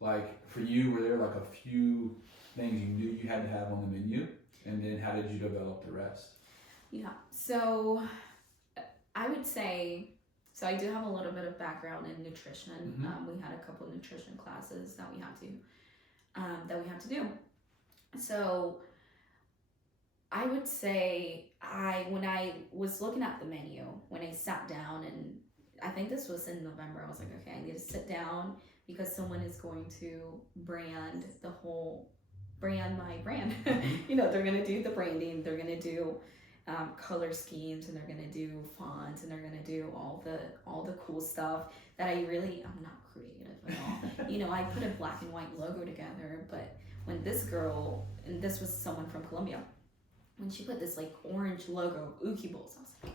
Like for you, were there like a few things you knew you had to have on the menu, and then how did you develop the rest? So I would say, I do have a little bit of background in nutrition. We had a couple of nutrition classes that we had to do. So I would say when I was looking at the menu, when I sat down, and I think this was in November, I was like, okay, I need to sit down, because someone is going to brand my brand. They're going to do the branding, they're going to do color schemes, and they're going to do fonts, and they're going to do all the cool stuff that I'm not creative at all. I put a black and white logo together, but when this girl, and this was someone from Colombia, when she put this like orange logo, UKI Bowlz, I was like,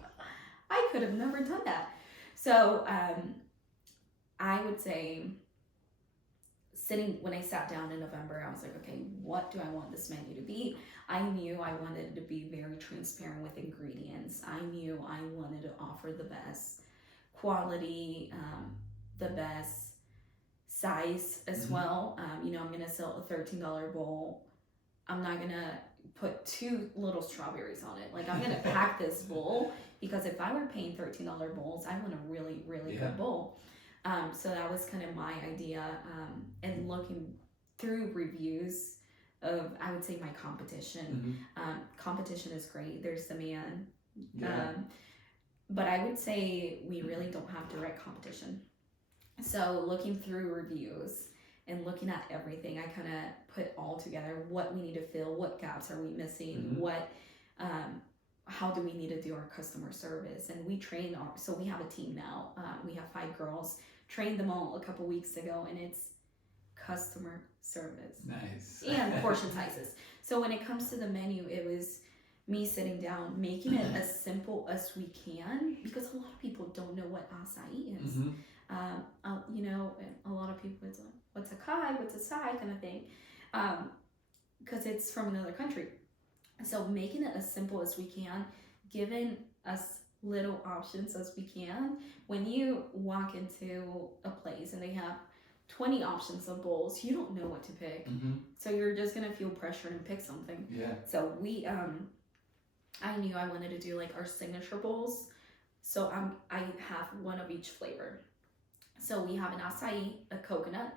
I could have never done that. So I would say, when I sat down in November, I was like, okay, what do I want this menu to be? I knew I wanted it to be very transparent with ingredients. I knew I wanted to offer the best quality, the best size as well. I'm going to sell a $13 bowl. I'm not going to put 2 little strawberries on it. Like, I'm going to pack this bowl, because if I were paying $13 bowls, I want a really, really good bowl. So that was kind of my idea. And looking through reviews of, I would say, my competition. Competition is great. There's demand. But I would say we really don't have direct competition. So looking through reviews and looking at everything, I kind of put all together what we need to fill, what gaps are we missing, what how do we need to do our customer service. And we train so we have a team now. We have 5 girls, trained them all a couple weeks ago, and it's customer service. Nice. And portion sizes. So when it comes to the menu, it was me sitting down, making it as simple as we can, because a lot of people don't know what açaí is. You know, a lot of people, it's like, what's acai, what's açaí kind of thing, because it's from another country. So making it as simple as we can, giving as little options as we can. When you walk into a place and they have 20 options of bowls, you don't know what to pick. So you're just gonna feel pressured and pick something. Yeah. So we, I knew I wanted to do like our signature bowls. So I have one of each flavor. So we have an açaí, a coconut,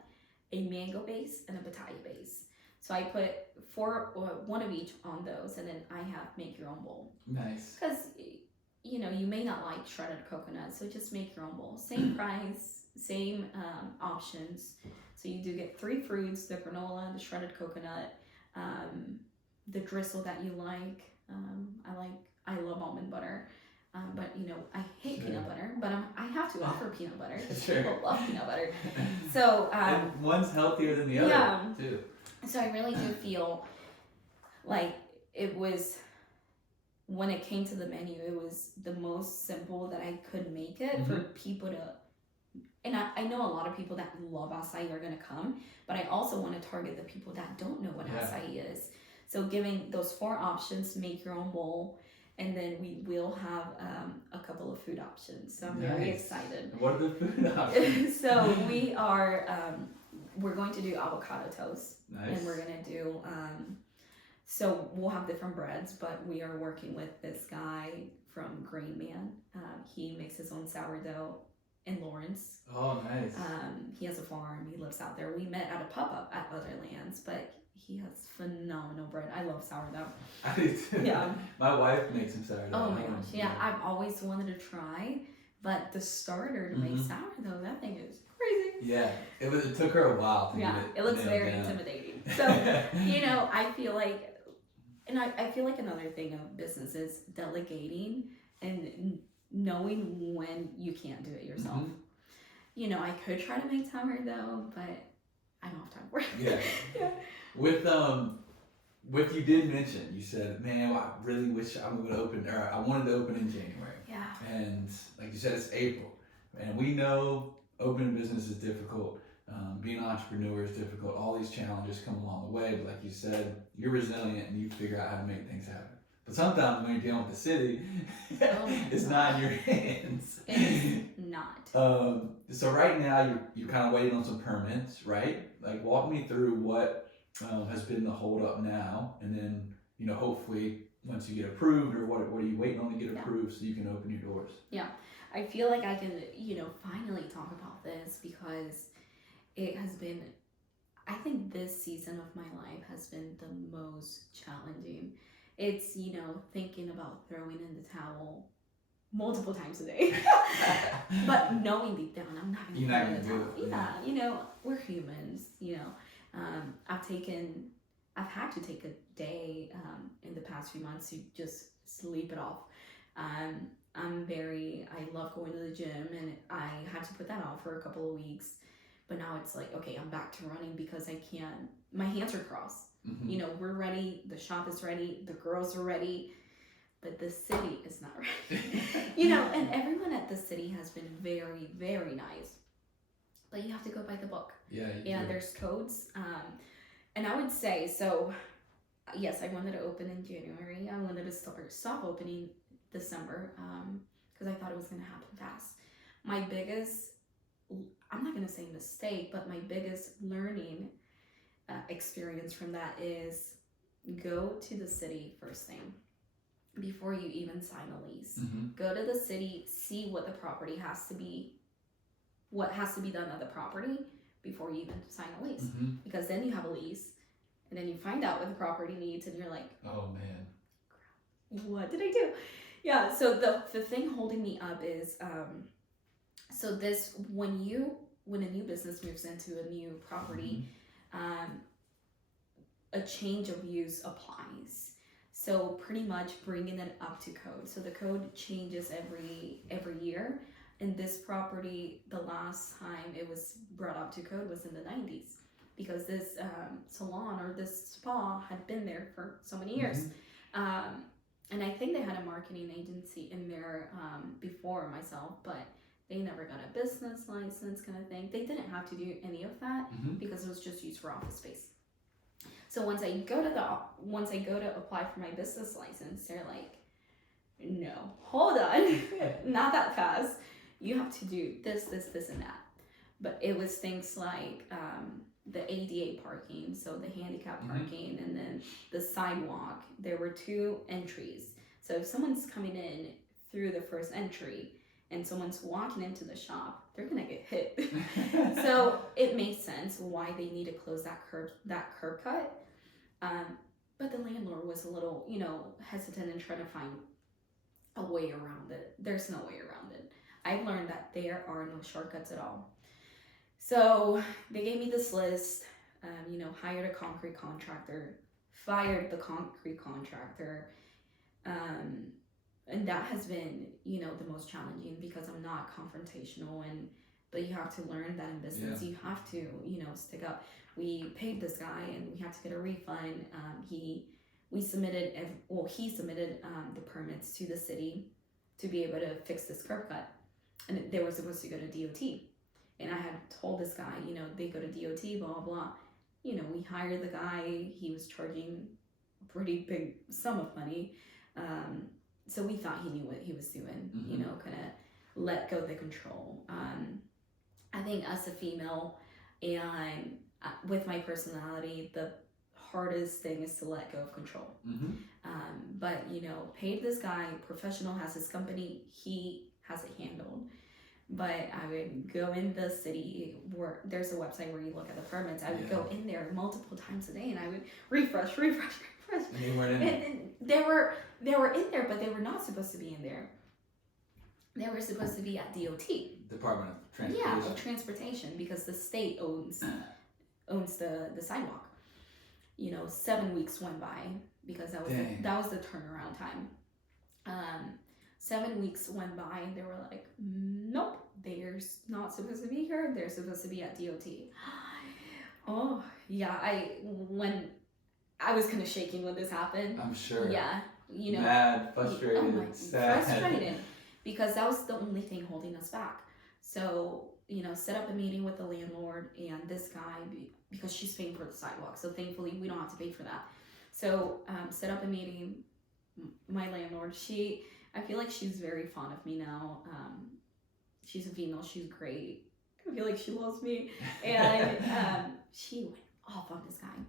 a mango base, and a pitaya base. So I put 1 of each on those, and then I have make your own bowl. Nice. Because, you know, you may not like shredded coconut, so just make your own bowl. Same price, same options. So you do get 3 fruits, the granola, the shredded coconut, the drizzle that you like. I love almond butter. But you know, I hate peanut butter, but I have to offer peanut butter because people love peanut butter. So and one's healthier than the other too. So I really do feel like it was, when it came to the menu, it was the most simple that I could make it for people to. And I know a lot of people that love açaí are gonna come, but I also want to target the people that don't know what açaí is. So giving those 4 options, make your own bowl. And then we will have a couple of food options. So I'm very excited. What are the food options? So we are, we're going to do avocado toast. Nice. And we're going to do, so we'll have different breads, but we are working with this guy from Greenville. He makes his own sourdough in Lawrence. Oh, nice. He has a farm. He lives out there. We met at a pop-up at Otherlands, but he has phenomenal bread. I love sourdough. I do too. Yeah. My wife makes some sourdough. Oh my gosh. Yeah, I've always wanted to try, but the starter to make sourdough, that thing is crazy. Yeah. It took her a while to get it looks very intimidating. So, you know, I feel like, and I feel like another thing of business is delegating and knowing when you can't do it yourself. You know, I could try to make sourdough, but I don't have time for it. Yeah. With you did mention, you said, man, I really wish I wanted to open in January. Yeah. And like you said, it's April. And we know opening a business is difficult. Being an entrepreneur is difficult. All these challenges come along the way. But like you said, you're resilient and you figure out how to make things happen. But sometimes when you're dealing with the city, it's not in your hands. It's not. So right now you're kind of waiting on some permits, right? Like walk me through what has been the hold up now, and then, you know, hopefully once you get approved, or what are you waiting on to get approved so you can open your doors? Yeah, I feel like I can, you know, finally talk about this because it has been, I think this season of my life has been the most challenging. It's, you know, thinking about throwing in the towel multiple times a day, but knowing deep down I'm not going to throw in the towel. Yeah, you know, we're humans, you know. I've had to take a day in the past few months to just sleep it off. I love going to the gym, and I had to put that off for a couple of weeks, but now it's like, okay, I'm back to running because my hands are crossed. You know, we're ready, the shop is ready, the girls are ready, but the city is not ready. You know, and everyone at the city has been very, very nice, but you have to go by the book. Yeah, there's codes. And I would say, so yes, I wanted to open in January. I wanted to stop opening December because I thought it was going to happen fast. My biggest, I'm not going to say mistake, but my biggest learning experience from that is go to the city first thing before you even sign a lease. Go to the city, see what the property has to be, what has to be done at the property before you even sign a lease. Because then you have a lease, and then you find out what the property needs, and you're like, oh man, what did I do? Yeah, so the thing holding me up is, so this, when you when a new business moves into a new property, a change of use applies. So pretty much bringing it up to code. So the code changes every year. In this property, the last time it was brought up to code was in the 90s, because this salon or this spa had been there for so many years. And I think they had a marketing agency in there before myself, but they never got a business license kind of thing. They didn't have to do any of that because it was just used for office space. So once I go to apply for my business license, they're like, no, hold on, not that fast. You have to do this, and that. But it was things like the ADA parking, so the handicap parking, and then the sidewalk. There were 2 entries. So if someone's coming in through the first entry and someone's walking into the shop, they're gonna get hit. So it makes sense why they need to close that curb cut. But the landlord was a little, hesitant and trying to find a way around it. There's no way around it. I've learned that there are no shortcuts at all. So they gave me this list, hired a concrete contractor, fired the concrete contractor, and that has been, the most challenging, because I'm not confrontational, but you have to learn that in business. You have to, stick up. We paid this guy and we had to get a refund. He submitted the permits to the city to be able to fix this curb cut, and they were supposed to go to DOT. And I had told this guy, they go to DOT, blah, blah. We hired the guy. He was charging a pretty big sum of money. So we thought he knew what he was doing, kind of let go of the control. I think as a female and with my personality, the hardest thing is to let go of control. But, paid this guy, professional, has his company, he has it handled. But I would go in the city where there's a website where you look at the permits. I would go in there multiple times a day, and I would refresh. And they weren't in there. And they were in there, but they were not supposed to be in there. They were supposed to be at DOT. Department of Transportation. Yeah, of Transportation, because the state owns the sidewalk. 7 weeks went by, because that was the turnaround time. 7 weeks went by, and they were like, nope, they're not supposed to be here. They're supposed to be at DOT. Oh, yeah. I was kind of shaking when this happened. I'm sure. Yeah. Mad, frustrated, sad. Frustrated, because that was the only thing holding us back. So, set up a meeting with the landlord and this guy, because she's paying for the sidewalk. So thankfully, we don't have to pay for that. So, set up a meeting. My landlord, I feel like she's very fond of me now. She's a female. She's great. I feel like she loves me. And she went off on this guy.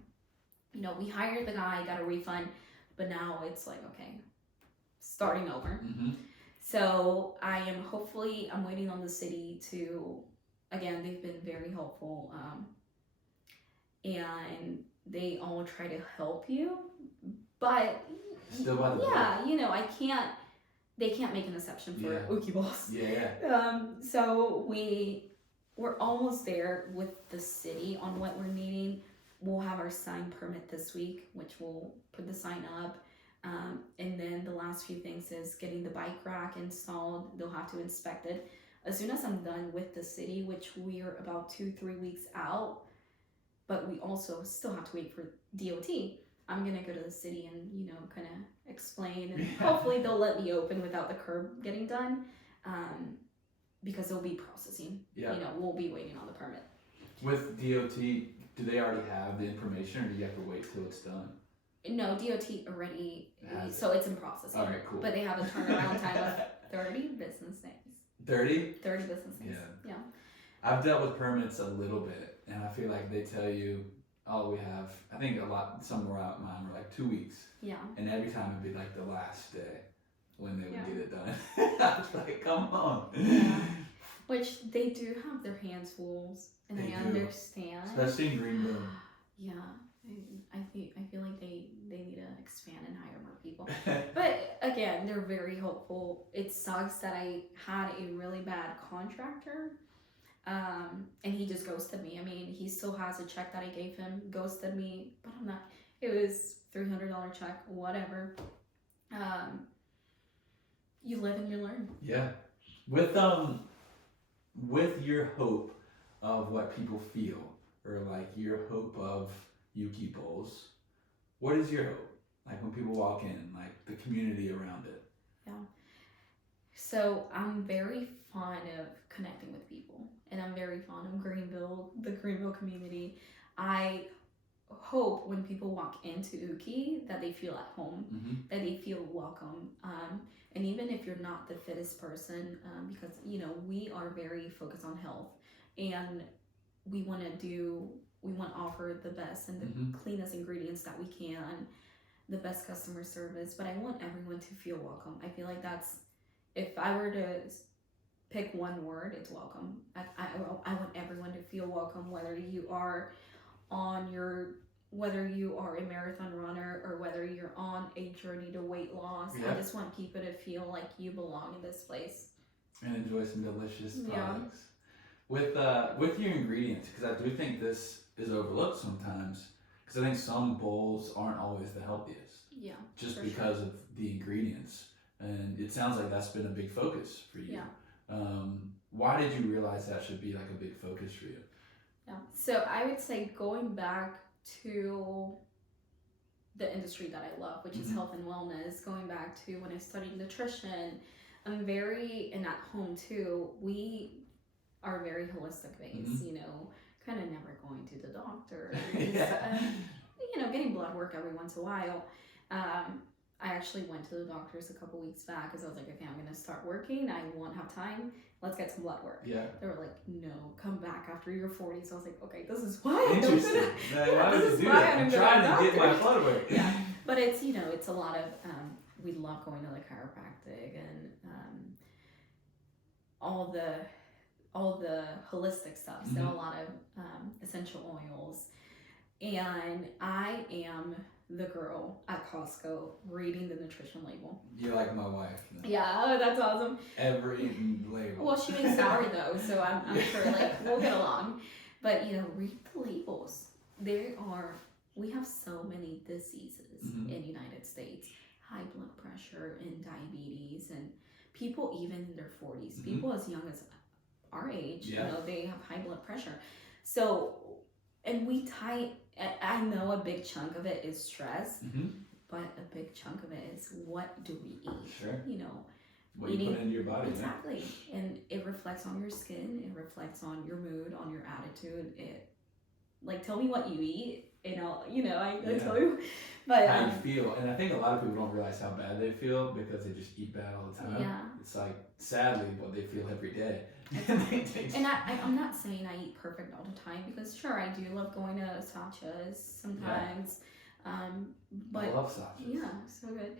We hired the guy, got a refund, but now it's like, okay, starting over. So I'm waiting on the city to, again, they've been very helpful. And they all try to help you, but still by the book. They can't make an exception for UKI Bowlz. Yeah. So we're almost there with the city on what we're needing. We'll have our sign permit this week, which we'll put the sign up. And then the last few things is getting the bike rack installed. They'll have to inspect it. As soon as I'm done with the city, which we are about 2-3 weeks out, but we also still have to wait for DOT. I'm gonna go to the city and kind of explain, and hopefully they'll let me open without the curb getting done, because they'll be processing. We'll be waiting on the permit. With DOT, do they already have the information, or do you have to wait till it's done? No, DOT already, so it's in processing. Okay, cool. But they have a turnaround time of 30 business days. 30? 30 business days. Yeah. I've dealt with permits a little bit, and I feel like they tell you, we have, I think somewhere out mine were like 2 weeks. Yeah. And every time it'd be like the last day when they would get it done. I was like, come on. Yeah. Which they do have their hands full, and I understand. Especially in Greenville. Yeah. I feel like they need to expand and hire more people. But again, they're very helpful. It sucks that I had a really bad contractor, And he just ghosted me. I mean, he still has a check that I gave him, ghosted me, but I'm not, it was $300 check, whatever. You live and you learn. Yeah. With your hope of what people feel, or like your hope of UKI Bowlz, what is your hope? Like when people walk in, like the community around it. Yeah. So I'm very fond of connecting with people, and I'm very fond of Greenville, the Greenville community. I hope when people walk into UKI that they feel at home, that they feel welcome. And even if you're not the fittest person, because we are very focused on health, and we want to offer the best and the cleanest ingredients that we can, the best customer service. But I want everyone to feel welcome. I feel like that's, if I were to pick one word, it's welcome. I want everyone to feel welcome, whether you are a marathon runner or whether you're on a journey to weight loss. I just want people to feel like you belong in this place and enjoy some delicious products. With your ingredients, because I do think this is overlooked sometimes, because I think some bowls aren't always the healthiest. Yeah. Just because of the ingredients, and it sounds like that's been a big focus for you. Yeah. Why did you realize that should be like a big focus for you? Yeah. So I would say going back to the industry that I love, which is health and wellness, going back to when I studied nutrition, and at home too, we are very holistic based, kind of never going to the doctor, getting blood work every once in a while. I actually went to the doctors a couple weeks back because I was like, okay, I'm going to start working. I won't have time. Let's get some blood work. Yeah. They were like, no, come back after you're 40. So I was like, okay, this is why I'm Interesting. Why would you do that? I'm trying to get my blood work. Yeah. But it's, it's a lot of, we love going to the chiropractic and all the holistic stuff. So a lot of essential oils. And I am the girl at Costco reading the nutrition label. You're like my wife. Yeah, that's awesome. Every label. Well, she makes salary though, so I'm sure we'll get along. But read the labels. We have so many diseases in the United States: high blood pressure and diabetes, and people even in their 40s, people as young as our age, they have high blood pressure. So, and I know a big chunk of it is stress, but a big chunk of it is what do we eat? Sure. What you put into your body. Exactly. And it reflects on your skin, it reflects on your mood, on your attitude. Tell me what you eat, and I'll tell you. But how you feel. And I think a lot of people don't realize how bad they feel because they just eat bad all the time. Yeah. It's like, sadly, what they feel every day. And I'm not saying I eat perfect all the time, because sure, I do love going to Sacha's sometimes. But I love Sacha's. Yeah, so good.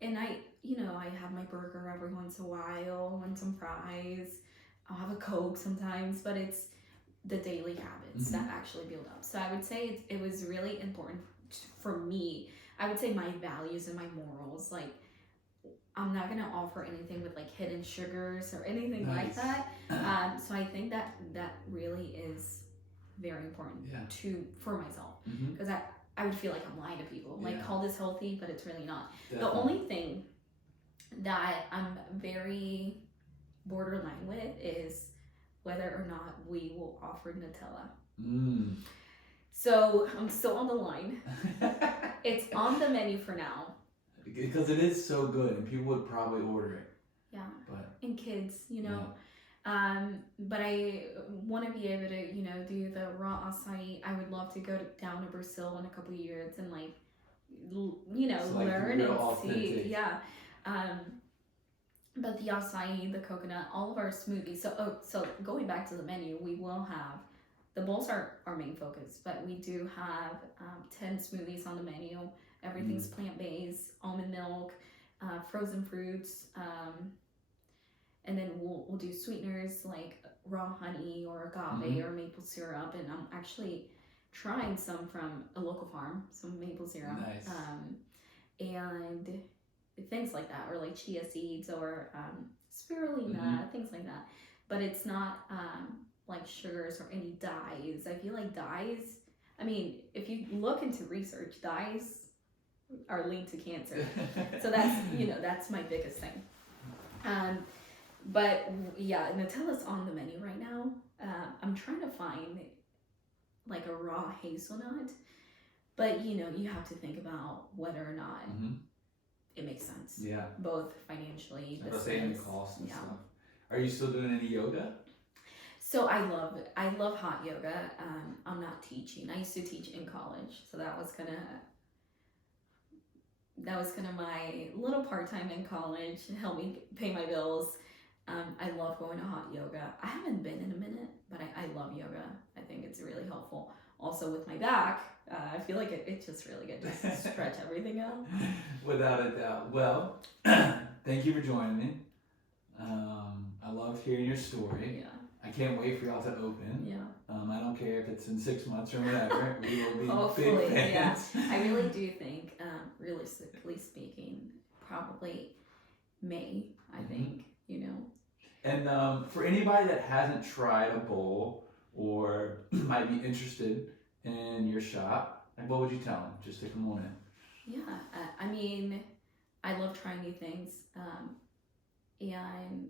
And I have my burger every once in a while and some fries. I'll have a Coke sometimes, but it's the daily habits that actually build up. So I would say it was really important for me. I would say my values and my morals, I'm not going to offer anything with hidden sugars or anything like that. So I think that really is very important for myself, because I would feel like I'm lying to people. Call this healthy, but it's really not. Definitely. The only thing that I'm very borderline with is whether or not we will offer Nutella. So I'm still on the line. It's on the menu for now. Because it is so good, and people would probably order it. Yeah. And kids, but I want to be able to, do the raw açaí. I would love to go down to Brazil in a couple of years and learn and authentic. See. Yeah. But the açaí, the coconut, all of our smoothies. So going back to the menu, we will have, the bowls are our main focus, but we do have 10 smoothies on the menu. Everything's plant-based, almond milk, frozen fruits, and then we'll do sweeteners like raw honey or agave or maple syrup. And I'm actually trying some from a local farm, some maple syrup. Nice. And things like that, or chia seeds or spirulina, things like that. But it's not like sugars or any dyes. I feel like dyes, I mean, if you look into research, dyes are linked to cancer. So that's my biggest thing. But yeah, Nutella's on the menu right now. I'm trying to find like a raw hazelnut, but you have to think about whether or not it makes sense. Yeah. Both financially, the saving costs and yeah. stuff. Are you still doing any yoga? So I love hot yoga. I'm not teaching. I used to teach in college, so that was kind of my little part-time in college, help me pay my bills. I love going to hot yoga. I haven't been in a minute, but I love yoga. I think it's really helpful. Also with my back, I feel like it's just really good to stretch everything out. Without a doubt. Well, thank you for joining me. I love hearing your story. Yeah. I can't wait for y'all to open. Yeah. I don't care if it's in 6 months or whatever. We will be hopefully, big fans. Yeah. I really do think, realistically speaking, probably May, I think, And for anybody that hasn't tried a bowl or might be interested in your shop, like what would you tell them just to come on in? Yeah, I mean, I love trying new things, and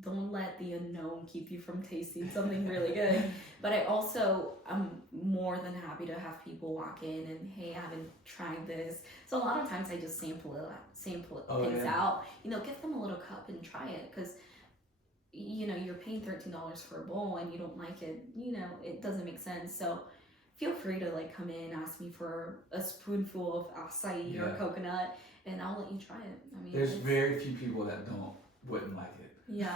don't let the unknown keep you from tasting something really good. But I'm more than happy to have people walk in and, hey, I haven't tried this. So a lot of times I just sample things out. Give them a little cup and try it, because you're paying $13 for a bowl and you don't like it. It doesn't make sense. So feel free to come in, ask me for a spoonful of açaí or coconut, and I'll let you try it. I mean, there's very few people that wouldn't like it. Yeah,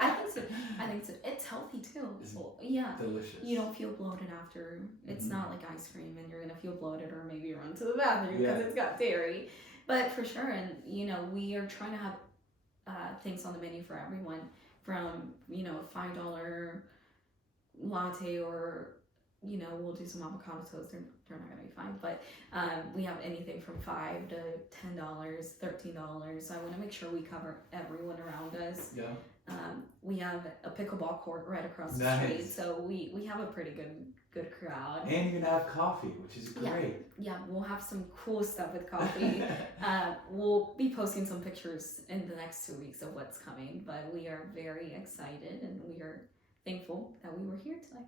I think so. It's healthy too. It's delicious. You don't feel bloated after. It's not like ice cream and you're gonna feel bloated or maybe run to the bathroom because it's got dairy. But for sure, and we are trying to have things on the menu for everyone, from a $5 latte, or we'll do some avocado toast. They're not gonna be fine, but we have anything from $5 to $10, $13. So I want to make sure we cover everyone around us. Yeah. We have a pickleball court right across the street, so we have a pretty good crowd. And you're gonna have coffee, which is great. Yeah, we'll have some cool stuff with coffee. We'll be posting some pictures in the next 2 weeks of what's coming, but we are very excited and we are thankful that we were here today.